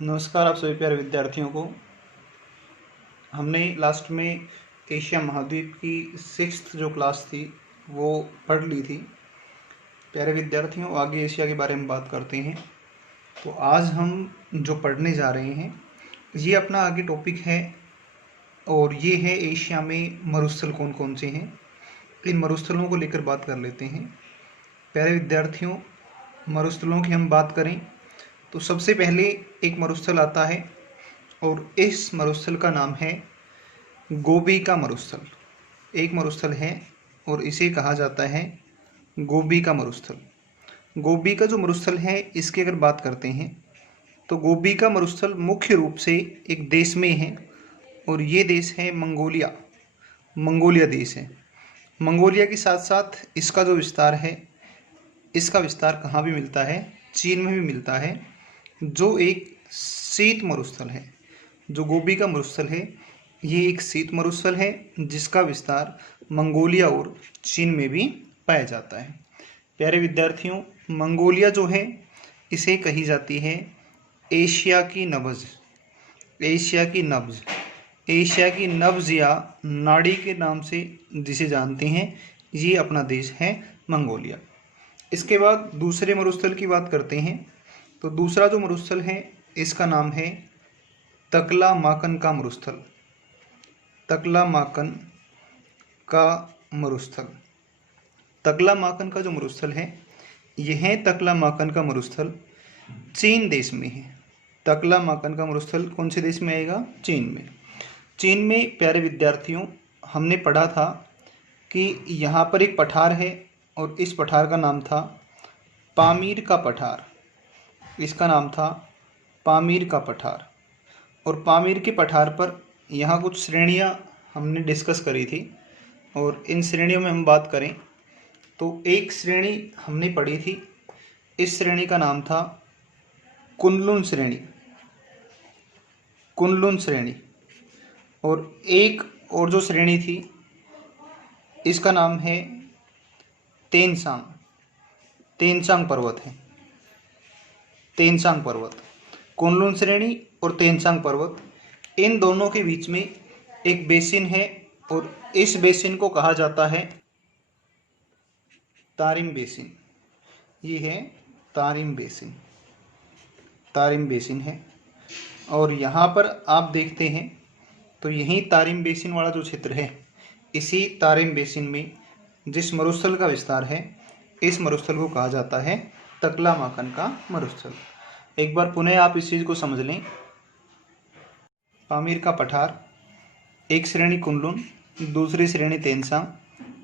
नमस्कार आप सभी प्यारे विद्यार्थियों को। हमने लास्ट में एशिया महाद्वीप की सिक्स्थ जो क्लास थी वो पढ़ ली थी। प्यारे विद्यार्थियों, आगे एशिया के बारे में बात करते हैं। तो आज हम जो पढ़ने जा रहे हैं ये अपना आगे टॉपिक है और ये है एशिया में मरुस्थल कौन कौन से हैं। इन मरुस्थलों को लेकर बात कर लेते हैं। प्यारे विद्यार्थियों, मरुस्थलों की हम बात करें तो सबसे पहले एक मरुस्थल आता है और इस मरुस्थल का नाम है गोबी का मरुस्थल। एक मरुस्थल है और इसे कहा जाता है गोबी का मरुस्थल। गोबी का जो मरुस्थल है इसकी अगर बात करते हैं तो गोबी का मरुस्थल मुख्य रूप से एक देश में है और ये देश है मंगोलिया। मंगोलिया देश है। मंगोलिया के साथ साथ इसका जो विस्तार है, इसका विस्तार कहाँ भी मिलता है? चीन में भी मिलता है, जो एक शीत मरुस्थल है। जो गोबी का मरुस्थल है ये एक शीत मरुस्थल है जिसका विस्तार मंगोलिया और चीन में भी पाया जाता है। प्यारे विद्यार्थियों, मंगोलिया जो है इसे कही जाती है एशिया की नब्ज। एशिया की नब्ज, एशिया की नब्ज या नाड़ी के नाम से जिसे जानते हैं, ये अपना देश है मंगोलिया। इसके बाद दूसरे मरुस्थल की बात करते हैं तो दूसरा जो मरुस्थल है इसका नाम है तकलामाकन का मरुस्थल। तकलामाकन का मरुस्थल। तकलामाकन का जो मरुस्थल है यह तकलामाकन का मरुस्थल चीन देश में है। तकलामाकन का मरुस्थल कौन से देश में आएगा? चीन में। चीन में प्यारे विद्यार्थियों हमने पढ़ा था कि यहाँ पर एक पठार है और इस पठार का नाम था पामीर का पठार। इसका नाम था पामीर का पठार। और पामीर के पठार पर यहाँ कुछ श्रेणियाँ हमने डिस्कस करी थी और इन श्रेणियों में हम बात करें तो एक श्रेणी हमने पढ़ी थी, इस श्रेणी का नाम था कुनलुन श्रेणी। कुनलुन श्रेणी। और एक और जो श्रेणी थी इसका नाम है तेनसांग। तेनसांग पर्वत है। तेनसांग पर्वत। कुनलुन श्रेणी और तेनसांग पर्वत, इन दोनों के बीच में एक बेसिन है और इस बेसिन को कहा जाता है तारिम बेसिन। ये है तारिम बेसिन। तारिम बेसिन है और यहाँ पर आप देखते हैं तो यही तारिम बेसिन वाला जो क्षेत्र है, इसी तारिम बेसिन में जिस मरुस्थल का विस्तार है, इस मरुस्थल को कहा जाता है तकलामाकन का मरुस्थल। एक बार पुनः आप इस चीज़ को समझ लें। पामीर का पठार, एक श्रेणी कुनलुन, दूसरी श्रेणी तेनसांग,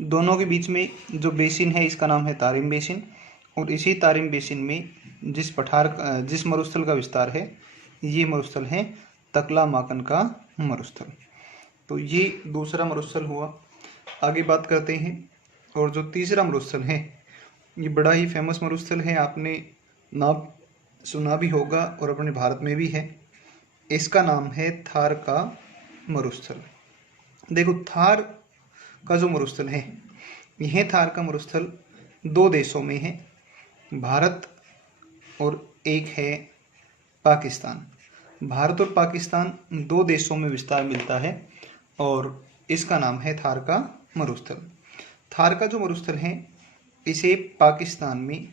दोनों के बीच में जो बेसिन है इसका नाम है तारिम बेसिन और इसी तारिम बेसिन में जिस मरुस्थल का विस्तार है, ये मरुस्थल है तकलामाकन का मरुस्थल। तो ये दूसरा मरुस्थल हुआ। आगे बात करते हैं और जो तीसरा मरुस्थल है ये बड़ा ही फेमस मरुस्थल है, आपने नाम सुना भी होगा और अपने भारत में भी है। इसका नाम है थार का मरुस्थल। देखो, थार का जो मरुस्थल है, यह थार का मरुस्थल दो देशों में है, भारत और एक है पाकिस्तान। भारत और पाकिस्तान दो देशों में विस्तार मिलता है और इसका नाम है थार का मरुस्थल। थार का जो मरुस्थल है इसे पाकिस्तान में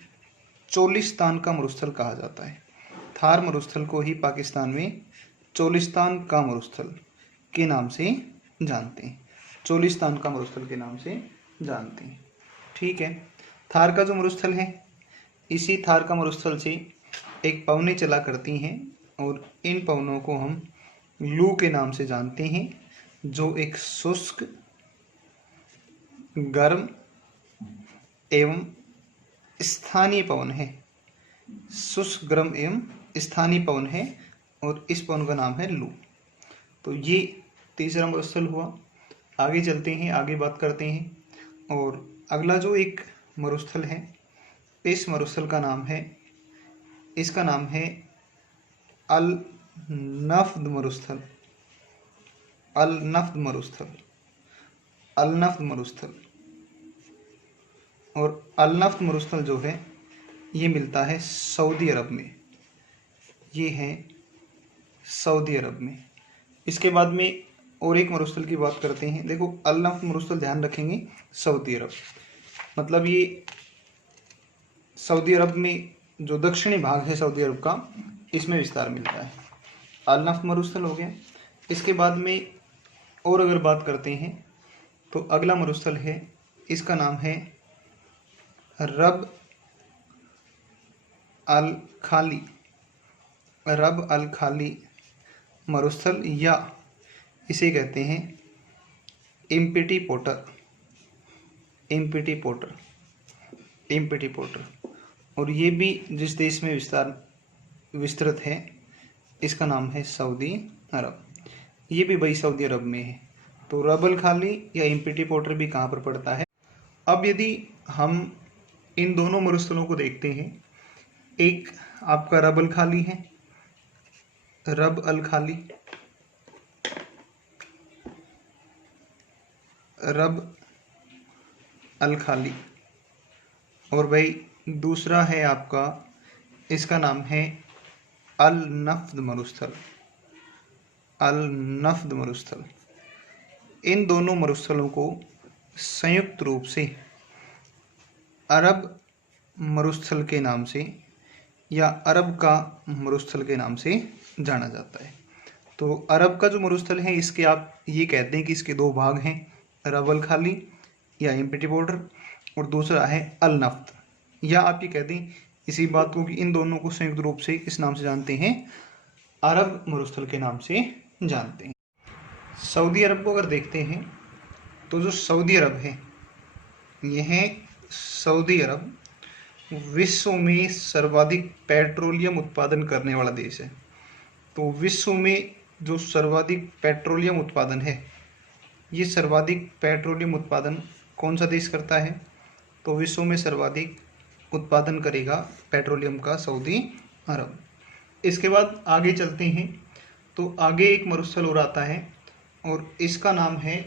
चोलिस्तान का मरुस्थल कहा जाता है। थार मरुस्थल को ही पाकिस्तान में चोलिस्तान का मरुस्थल के नाम से जानते हैं। चोलिस्तान का मरुस्थल के नाम से जानते हैं। ठीक है। थार का जो मरुस्थल है, इसी थार का मरुस्थल से एक पवनें चला करती हैं और इन पवनों को हम लू के नाम से जानते हैं, जो एक शुष्क, गर्म एवं स्थानीय पवन है। शुष्क, गर्म एवं स्थानीय पवन है और इस पवन का नाम है लू। तो ये तीसरा मरुस्थल हुआ। आगे चलते हैं, आगे बात करते हैं और अगला जो एक मरुस्थल है, इस मरुस्थल का नाम है, इसका नाम है अल नफ्द मरुस्थल। अल नफ्द मरुस्थल। अल नफ्द मरुस्थल। और अल नफ्द मरुस्थल जो है ये मिलता है सऊदी अरब में। ये है सऊदी अरब में। इसके बाद में और एक मरुस्थल की बात करते हैं। देखो अल नफ्द मरुस्थल ध्यान रखेंगे सऊदी अरब, मतलब ये सऊदी अरब में जो दक्षिणी भाग है सऊदी अरब का, इसमें विस्तार मिलता है। अल नफ्द मरुस्थल हो गया। इसके बाद में और अगर बात करते हैं तो अगला मरुस्थल है, इसका नाम है रब अल खाली। रब अल खाली मरुस्थल, या इसे कहते हैं इम्पिटी पोटर। इम्पिटी पोटर, इम्पिटी पोटर। और ये भी जिस देश में विस्तृत है, इसका नाम है सऊदी अरब। ये भी भाई सऊदी अरब में है। तो रब अल खाली या इम्पिटी पोटर भी कहाँ पर पड़ता है। अब यदि हम इन दोनों मरुस्थलों को देखते हैं, एक आपका रब अल खाली है, रब अल खाली, रब अल खाली, और भाई दूसरा है आपका, इसका नाम है अल नफ्द मरुस्थल। अल नफ्द मरुस्थल। इन दोनों मरुस्थलों को संयुक्त रूप से अरब मरुस्थल के नाम से या अरब का मरुस्थल के नाम से जाना जाता है। तो अरब का जो मरुस्थल है, इसके आप ये कहते हैं कि इसके दो भाग हैं, रब अल खाली या इम्पिटी पोटर, और दूसरा है अल नफ्द, या आप ये कह दें इसी बात को कि इन दोनों को संयुक्त रूप से किस नाम से जानते हैं, अरब मरुस्थल के नाम से जानते हैं। सऊदी अरब को अगर देखते हैं तो जो सऊदी अरब है, यह सऊदी अरब विश्व में सर्वाधिक पेट्रोलियम उत्पादन करने वाला देश है। तो विश्व में जो सर्वाधिक पेट्रोलियम उत्पादन है, ये सर्वाधिक पेट्रोलियम उत्पादन कौन सा देश करता है, तो विश्व में सर्वाधिक उत्पादन करेगा पेट्रोलियम का सऊदी अरब। इसके बाद आगे चलते हैं तो आगे एक मरुस्थल और आता है, और इसका नाम है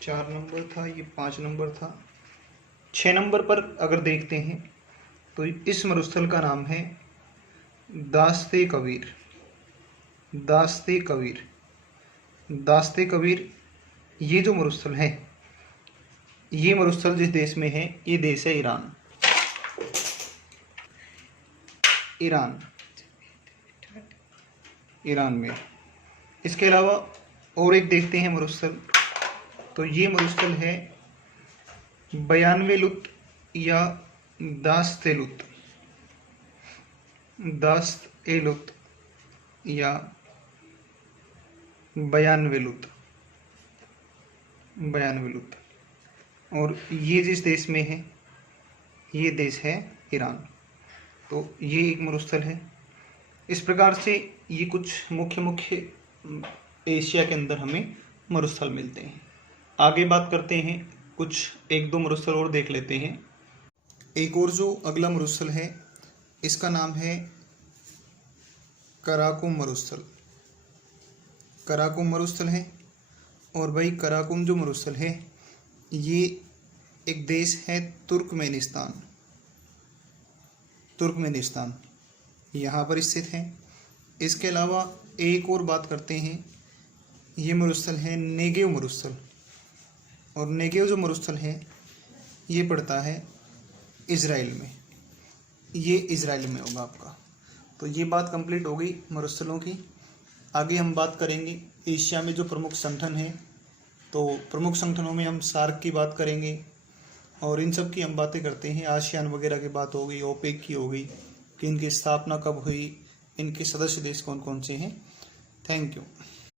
चार नंबर था, ये 5 नंबर था, 6 नंबर पर अगर देखते हैं तो इस मरुस्थल का नाम है दास्ते कबीर। दास्ते कबीर, दास्ते कबीर। ये जो मरुस्थल है, ये मरुस्थल जिस देश में है, ये देश है ईरान। ईरान, ईरान में। इसके अलावा और एक देखते हैं मरुस्थल, तो ये मरुस्थल है बयानवेलुत या दास्तेलुत। दास्तेलुत या बयानवेलुत, बयानवेलुत। और ये जिस देश में है, ये देश है ईरान। तो ये एक मरुस्थल है। इस प्रकार से ये कुछ मुख्य एशिया के अंदर हमें मरुस्थल मिलते हैं। आगे बात करते हैं, कुछ एक दो मरुस्थल और देख लेते हैं। एक और जो अगला मरुस्थल है, इसका नाम है कराकुम मरुस्थल। कराकुम मरुस्थल है। और भाई कराकुम जो मरुस्थल है, ये एक देश है तुर्कमेनिस्तान। तुर्कमेनिस्तान यहाँ पर स्थित है। इसके अलावा एक और बात करते हैं, ये मरुस्थल है नेगेव मरुस्थल। और नेगेव जो मरुस्थल है, ये पड़ता है इज़राइल में। ये इज़राइल में होगा आपका। तो ये बात कंप्लीट हो गई मरुस्थलों की। आगे हम बात करेंगे एशिया में जो प्रमुख संगठन हैं। तो प्रमुख संगठनों में हम सार्क की बात करेंगे, और इन सब की हम बातें करते हैं। आसियान वगैरह की बात हो गई, ओपेक की हो गई, कि इनकी स्थापना कब हुई, इनके सदस्य देश कौन कौन से हैं। Thank you.